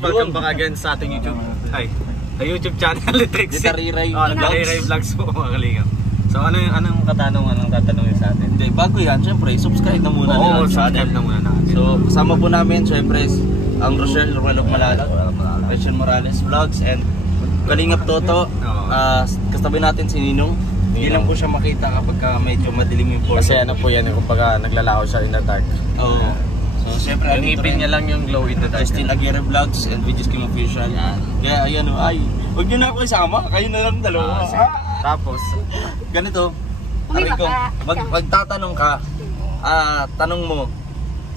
welcome back again sa ating YouTube. Ay, sa YouTube channel ni Trixie. Nagtariray vlogs po mga kalingap. So anong tatanungin sa atin? Okay, bago yan, syempre, subscribe na muna nila sa subscribe na muna natin. So, kasama po namin, syempre, ang Rochelle Ruelok Malalo, Rachel Morales Vlogs, and Kalingap Toto. Kastabi natin si Ninong. Hindi lang po siya makita kapag medyo madilim yung portion. Kasi ano po yan, kumbaga naglalakaw siya in the dark. Oo. So, syempre, yung ngipin niya lang yung glow in the dark. Still Aguirre Vlogs and Videos King Official. Kaya ayan o, ay, huwag nyo na ako isama, kayo na lang dalawa. Tapos, ganito, Rico, magtatanong ka, tanong mo,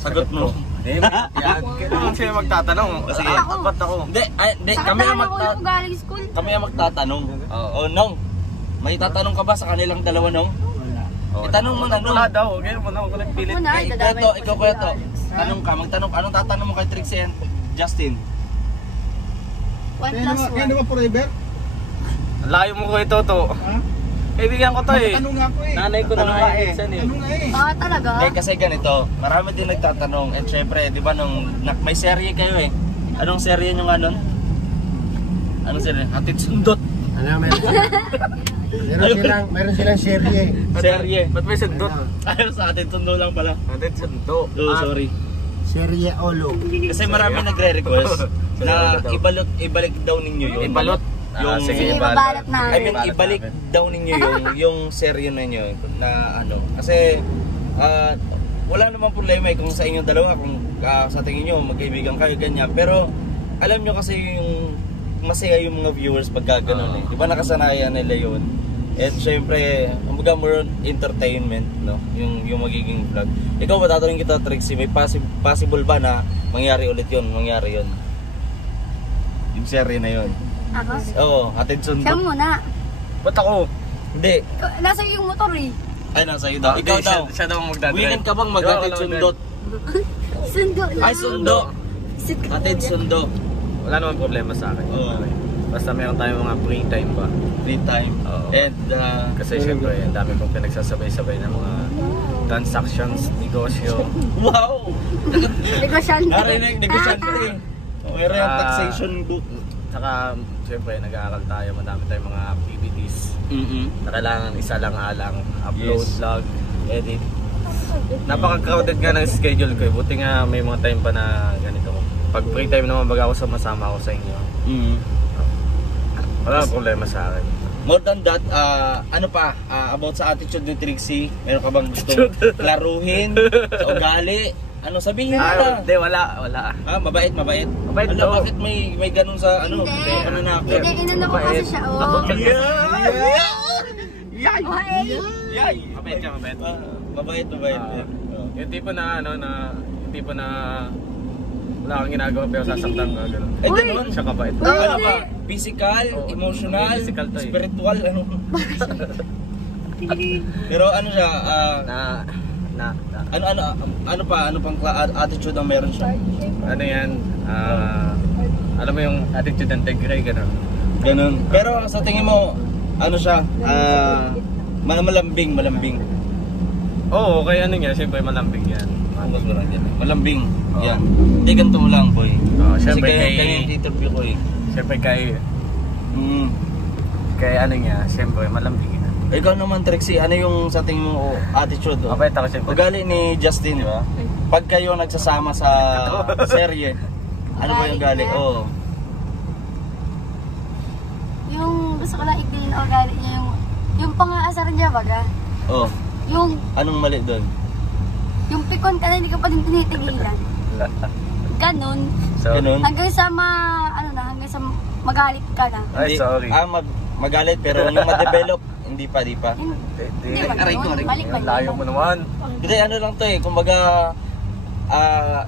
sagot mo. Kailangan siya magtatanong. Sige. Tapat ako. Hindi, kami ang magtatanong. Oh, Nong, may tatanong ka ba sa kanilang dalawa, Nong? Itanong mo na, Nong. Wala daw, huwag mo na ako nagpilit. Ikaw kuya to. Tanong ka, magtanong ka. Anong tatanong mo kay Trixie and Justin? 1 plus 1. Kaya naman forever? Layo mo ko ito to. Kaibigan ko to eh. Tanong nga ko eh. Nanay ko na nga eh. Tanong nga eh. Talaga? Kasi ganito, marami din nagtatanong. And syempre, di ba may serye kayo eh. Anong serye nyo nga nun? Anong serye? Hatid Sundot. Meron silang serye. Serye. Ba't may sundot? Ayun sa Hatid Sundo lang pala. Hatid sundo. Oh, sorry. Serye Olo. Kasi marami nagre-request na ibalik daw ninyo yun. Ibalot? Sige, babalot na. I mean, ibalik daw ninyo yung serye ninyo na ano. Kasi wala namang problema kung sa inyong dalawa, kung sa tingin nyo magkaibigan kayo, ganyan. Pero alam nyo kasi yung masaya yung mga viewers pag gano'n eh. Di ba nakasanayan nila yun? And syempre, umaga more on entertainment, no? Yung magiging vlog. Ikaw ba, tatanungin kita, Trixie, may possible ba na mangyari ulit yun? Mangyari yun? Yung serye na yun. Ako? Oo, Hatid Sundo. Siya muna. Ba't ako? Hindi. Nasa yung motor eh. Ay, nasa iyo daw. Ikaw daw. Siya daw ang magdadrive. Weekend ka bang mag-Hatid Sundot? Sundo lang. Ay, Sundo. Hatid Sundo. Wala namang problema sa akin. Basta meron tayong mga free time ba? Free time. And kasi syempre, ang dami kong pinagsasabay-sabay ng mga transactions, negosyo. wow! Negosyante. Narinig, negosyante. Meron yung taxation book. Saka, syempre, nag-aaral tayo. Madami tayong mga activities. Na kailangan isa lang alang. Upload, vlog, edit. Napaka-crowded nga ng schedule ko. Buti nga may mga time pa na ganito. Pag free time naman, baga ako masama ako sa inyo. Wala problema sa akin. More than that, ano pa, about sa attitude ni Trixie, meron ka bang gusto klaruhin sa ugali? Ano sabihin nila? Hindi, wala. Mabait. Mabait Ano, bakit may ganun sa ano? Hindi, inano ko kasi siya. Mabait. Yung tipo na wala kang ginagawa pero sasaktan ka, gano'n. Ay, gano'n? Siya kabait. Ano ba? Physical, emotional, spiritual, ano? Pero ano siya, ano pang attitude ang meron siya? Ano yan, alam mo yung attitude ng Tigray, gano'n. Ganun. Pero sa tingin mo, ano siya, malambing. Oo, kaya ano nga, siyempre malambing yan. Malambing. Yan. Hindi ganito mo lang, boy. Siyempre kaya interview ko eh. Siyempre kay ano niya, siyempre malambing yan. Ikaw naman, Trixie, ano yung sa tingin mo attitude? Mabait ako siyempre. Ugali ni Justin, di ba? Pag kayo nagsasama sa serye, ano ba yung ugali? Yung gusto ko lang ipitin ugali niya, yung pang-aasar niya baga. Yung anong mali doon? yung pikon ka na hindi ka pa din tinitigilan. Ganon. Hanggang sa hanggang sa magalit ka na. Ay, sorry. Magalit pero yung ma-develop, hindi pa. Hindi balik. Layo mo naman. Hindi, ano lang to eh, kumbaga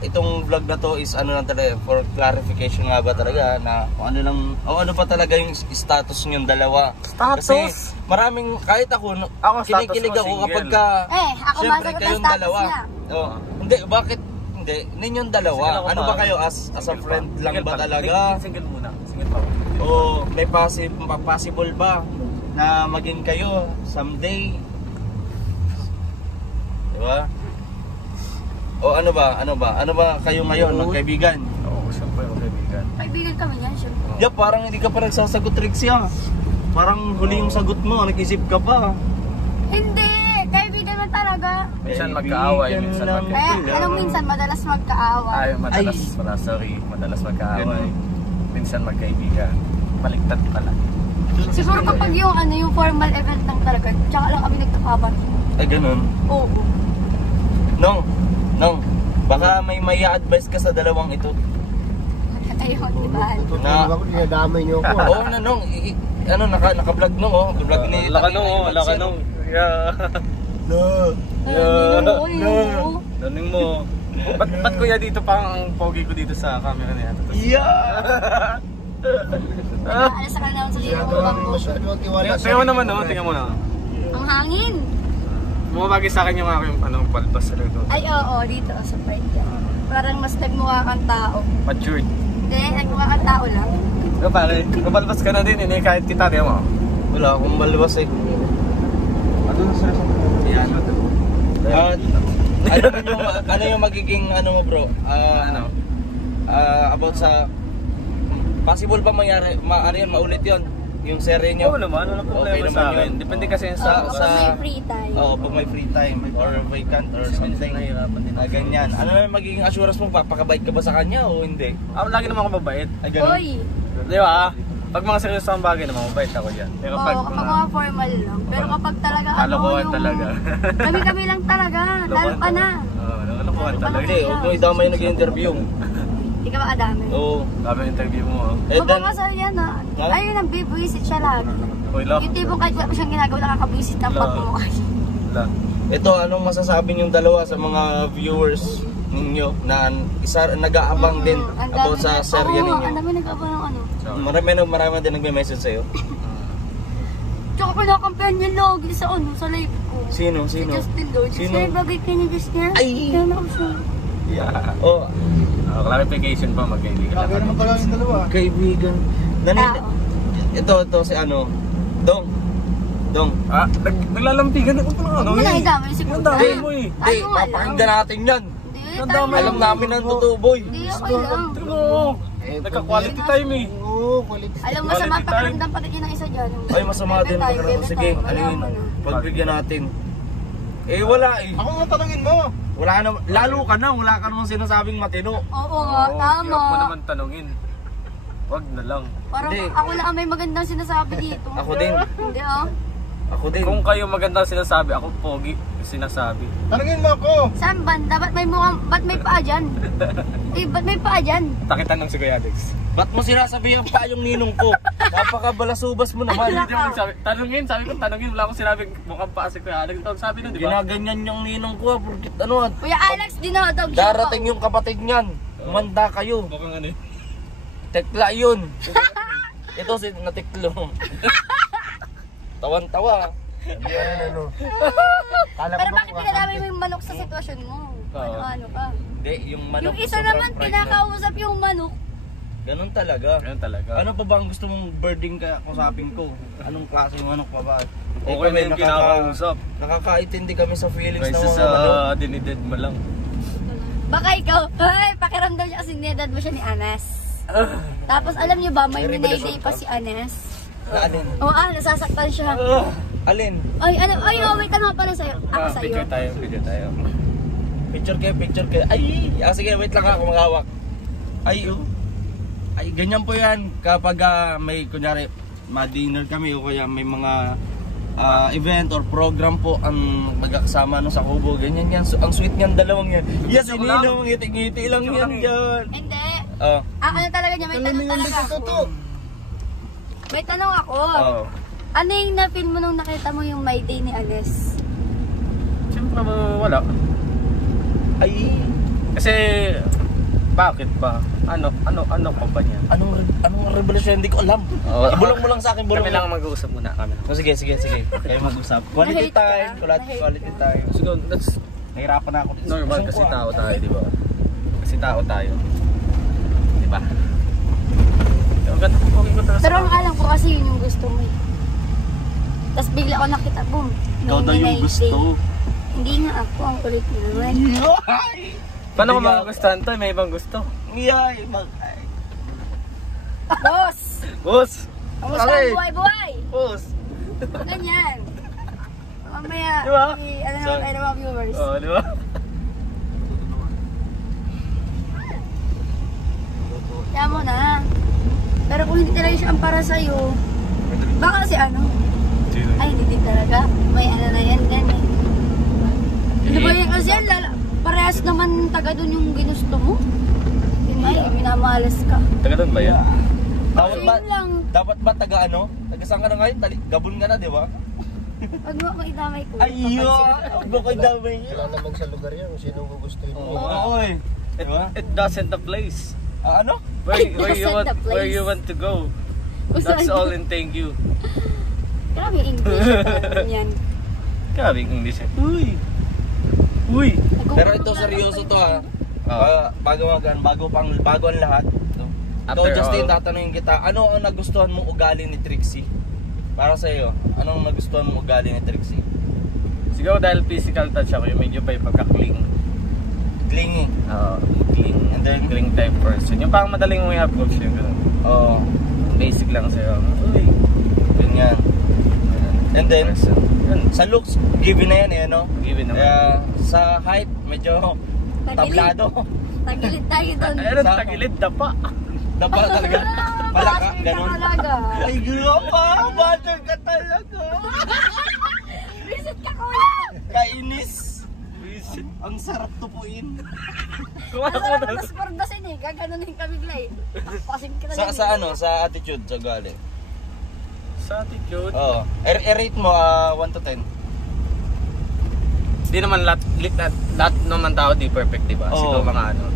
itong vlog na to is ano lang talaga, for clarification nga ba talaga na ano pa talaga yung status niyong dalawa. Kasi maraming, kahit ako kinikilig ako kapag ka ako syempre masagot kayong ang status dalawa. Hindi, bakit hindi? Ninyong dalawa. Ano ba kayo as a friend lang ba talaga? Single muna. Single pa. O may possible ba na maging kayo someday? Diba? O ano ba kayo ngayon, magkaibigan? Oo, siyempre magkaibigan. Kaibigan kami yan, syempre. Yeah, parang hindi ka pa nagsasagot, Rexia. Parang huli yung sagot mo, nag-isip ka pa. Hindi! Kaibigan man talaga. Minsan magkaaway, minsan Kaya, anong minsan, madalas magkaaway. Ay, madalas magkaaway. Minsan magkaibigan. Baliktad pala. Siguro kapag yung yung formal event lang talaga, tsaka lang kami nagkakabati. Ay, ganun. Oo. Nong, baka may advice ka sa dalawang ito. Ayun, di ba? Na, Dinadamay niyo ako. oo na, Nong. Naka-vlog Nong, oh. Vlog ni Laka nung. Yeah. Daning mo. Ba't kuya dito pang pogi ko dito sa camera niya? Yeah! Alas sa kanila sa dito ng bangko. Masyadong tiwala sa Tingnan mo naman, no? Tingnan mo na. Ang hangin. Bumabagi sa akin yung aking palpas sa rito. Ay, oo, dito sa part dyan. Parang mas nagmukha kang tao. Matured. Hindi, nagmukha kang tao lang. Ikaw pare, kapalpas ka na din, kahit kita, tingnan mo. Wala akong balwas eh. Ano na sir? Yan. Ano yung magiging mo bro? About sa possible ba maulit yon yung serye nyo? Oo naman, wala problema sa akin. Depende kasi sa Pag may free time. pag may free time or vacant or something. Ganyan. Ano na magiging assurance mo? Papakabait ka ba sa kanya o hindi? Lagi naman ako mabait. Hoy! Di ba? Pag mga seryoso ang bagay naman, mabait ako yan. Pero Oo, kapag mga formal lang. Pero kapag talaga kalokohan talaga. Kami lang talaga. Lalo pa na. Oo, kalokohan talaga. Hindi, huwag mo idamay nag-interview. Hindi ka makadami. Oo. Sabi ng interview mo, Mababasal yan Ha? Ayun, nagbibuisit siya lagi. Wala. Yung tipong kahit wala pa siyang ginagawa, nakakabuisit ng Wala. pagmumukha. Wala. Ito, anong masasabi niyong dalawa sa mga viewers ninyo na nag-aabang din about sa serye Oo, ninyo? ang dami nag-abang ng ano. Marami din nagme-message sa'yo. Tsaka pinakampihan niya lagi sa live ko. Sino? Si Justin Lord. Sino? Sino? Bagay kayo ni Justin. Ay! Yan ako siya. Yeah. Oh, Clarification pa, magkaibigan lang. Lagi naman pala yung dalawa. kaibigan. Ito si Dong. Naglalampigan ako ng ano Huwag mo na idamay si Ang Puta. dami mo eh. Hindi, Tayo nga lang. papakinggan natin yan. Hindi, Ang tayo dami. Alam namin ang totoo, boy. Hindi, okay lang. Tignan mo. Nagka-quality time eh. Oo, quality. Alam mo, Quality sa time. pakiramdam pati yun ang isa dyan. Ay, masama din. Sige, alin. Pagbigyan natin. Wala eh. Ako nga tanungin mo. Wala na, lalo ka na, wala ka namang sinasabing matino. Oo nga, tama. Hirap mo naman tanungin. Wag na lang. Parang Hindi. ako lang ang may magandang sinasabi dito. Ako din. Hindi oh. Ako din. Kung kayo magandang sinasabi, ako pogi sinasabi. Tanungin mo ako. Saan banda? Ba't may paa dyan? Ba't may paa dyan? Takitan ng si Kuya Alex. Ba't mo sinasabi yung pa yung ninong ko? Napakabalasubas mo naman. Hindi mo nagsabi. Sabi ko tanungin, wala akong sinabing mukhang pa si Kuya Alex. Ito sabi nun, di ba? Ginaganyan yung ninong ko. Porque Kuya Alex, dinodog siya. darating yung kapatid niyan. Manda kayo. Mukhang ano eh. Tekla yun. Ito si natiklo. Tawan-tawa. Ano? Pero bakit pinadamay mo yung manok sa sitwasyon mo? Ano ka? Hindi, yung manok. Yung isa sobrang naman, fried na. kinakausap yung manok. Ganun talaga. Ganun talaga. Ano pa ba ang gusto mong birding kaya kusapin ko? Anong klase yung manok pa ba? Okay na yung kinakausap. Nakakaintindi kami sa feelings ng Kaysa mga sa manok. dinided mo lang. Baka ikaw, ay, pakiramdam niya kasi nedad mo siya ni Anas. Tapos alam niyo ba, may minayday pa si Anas. Na alin? Oo, nasasaktan siya. Alin? Ay, wait, ano pala sa'yo? Ako sa'yo. Video tayo. Picture kayo. Ay! Sige, wait lang ako maghawak. Ay, Ay, ganyan po yan. Kapag may, kunyari, ma-dinner kami o kaya may mga event or program po ang magkakasama sa kubo. Ganyan yan. So, ang sweet niyan, dalawang yan. Yes, Ninong, ngiti-ngiti lang yan dyan. Hindi. Oh. Ano talaga niya? May tanong talaga ako. May tanong ako. Oh. Ano yung na-feel mo nung nakita mo yung My Day ni Anes? Siyempre wala. Ay! Kasi, bakit ba? Ano pa ba niya? Anong revolusyon? Hindi ko alam. Ibulong mo lang sa akin, bulong Kami lang mag-uusap muna. Sige. Kayo mag-usap. Quality time. Quality time. So, that's Nahirapan na ako. normal kasi tao tayo, di ba? Kasi tao tayo. Di ba? Yung ganda po, okay ko talaga. Pero ang alam ko kasi yun yung gusto mo eh. Tapos bigla ko nakita, boom. Ikaw daw yung gusto. Hindi nga ako, ang kulit mo naman. Paano ko magugustuhan to? May ibang gusto. Yay! Boss! Boss! Kamusta ang buhay-buhay? Boss! Ganyan. Mamaya, Diba? ano naman kayo ng mga viewers. Oo, di ba? Kaya mo na. Pero kung hindi talaga siya ang para sa'yo, baka kasi ano? Ay, hindi talaga. May ano na yan, din eh. Ano ba yan? Kasi yan, parehas naman taga dun yung ginusto mo. Ay, minamalas ka. Taga doon ba yan? Dapat ba taga ano? Taga saan ka na ngayon? Gabon ka na, di ba? Pag mo idamay ko. Ayyo! Huwag mo kayo damay niyo. Wala naman sa lugar yan kung sino gugustuhin mo. Oo eh. Diba? It doesn't the place. Ano? Where you want to go. That's all and thank you. Grabe English. Yan. Grabe English eh. Uy! Pero ito seryoso to ha. Bago ang lahat. Ito Justin, tatanungin kita, ano ang nagustuhan mong ugali ni Trixie? Para sa iyo, anong nagustuhan mong ugali ni Trixie? Siguro dahil physical touch ako, yung medyo pa yung pagka-cling. Clingy. Oo, cling. And then? Cling type person. Yung parang madaling may approach yung gano'n. Oo. Basic lang sa'yo. Uy! Ganyan. And then, Yun. sa looks, given na yan eh, no? Given naman. Kaya sa height, medyo tablado. Tagilid tayo doon. Ayun, tagilid, dapa. Dapa talaga. Palaka, ganun. Talaga. Ay, grapa! Butter ka talaga! Reset ka kuya. Kainis! Ang sarap tupuin. Ang sarap mas pordasin eh. Gaganunin ka bigla eh. Pasin ka na Sa ano? Sa attitude, sa gali. Sa attitude. Oo. I-rate mo 1 to 10. Hindi naman lahat naman tao di perfect, di ba? Oo. Siguro mga ano.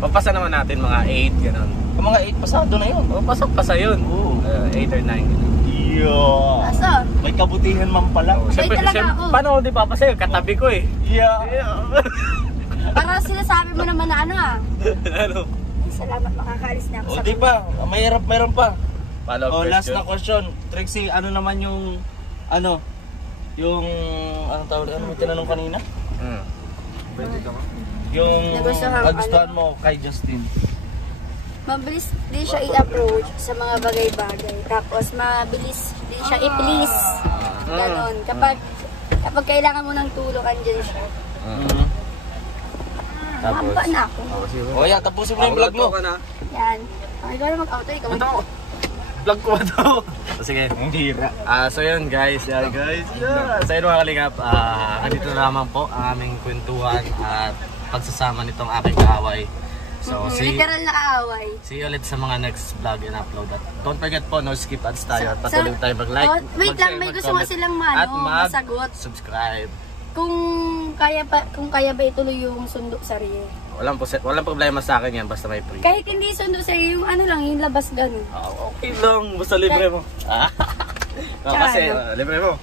Papasa naman natin mga 8, gano'n. Ang mga 8 pasado na yun. O, pasok-pasa yun. Oo. 8 or 9, gano'n. Yeah. Asa? May kabutihan man pala. Siyempre, talaga ako. paano ko di papasa yun? Katabi ko eh. Yeah. Para sinasabi mo naman na ano ah. Ano? Salamat, makakaalis na ako O sa di pa, mayroon pa. Follow-up Last question. na question. Trixie, ano naman yung anong tawag, ano mo tinanong kanina? Yung nagustuhan mo kay Justin. Mabilis din siya i-approach sa mga bagay-bagay. Tapos mabilis din siya i-please. Ganon. Kapag kailangan mo ng tulong, andyan siya. Mamba na ako. O yeah, tapusin mo yung vlog mo. Yan. Ikaw na mag-auto. Ikaw mag-auto. Vlog ko ba ito? Sige. Ang hira. So yun guys. Sa inyo mga kalingap, nandito na naman po ang aming kwentuhan at pagsasama nitong aking kaaway. So Literal na away. see you ulit sa mga next vlog and upload. At don't forget po, no skip ads tayo at patuloy tayo mag-like, wait lang, may gusto nga silang masagot. Subscribe. Kung kaya ba ituloy yung sundo sa Rie. Walang problema sa akin yan, basta may free. Kahit hindi sundo sa Rie, yung ano lang, yung labas ganun. Okay lang, basta libre mo. Kasi libre mo.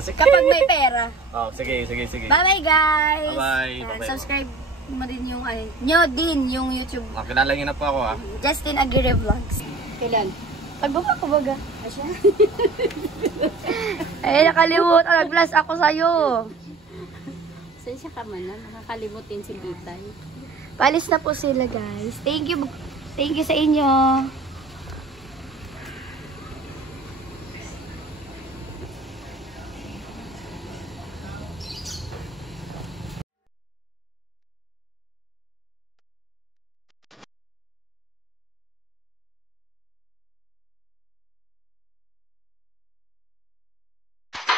Sige. Kapag may pera. Sige. Bye-bye guys! Bye-bye. Subscribe mo din yung nyo din yung YouTube. Kilala niyo na po ako Justin Aguirre Vlogs. Kailan? Pagbaba ko baga. Asya? Nakalimutan. Nag-blast ako sa'yo. Sensya ka man na, nakakalimutin si Bitay. Palis na po sila guys. Thank you sa inyo.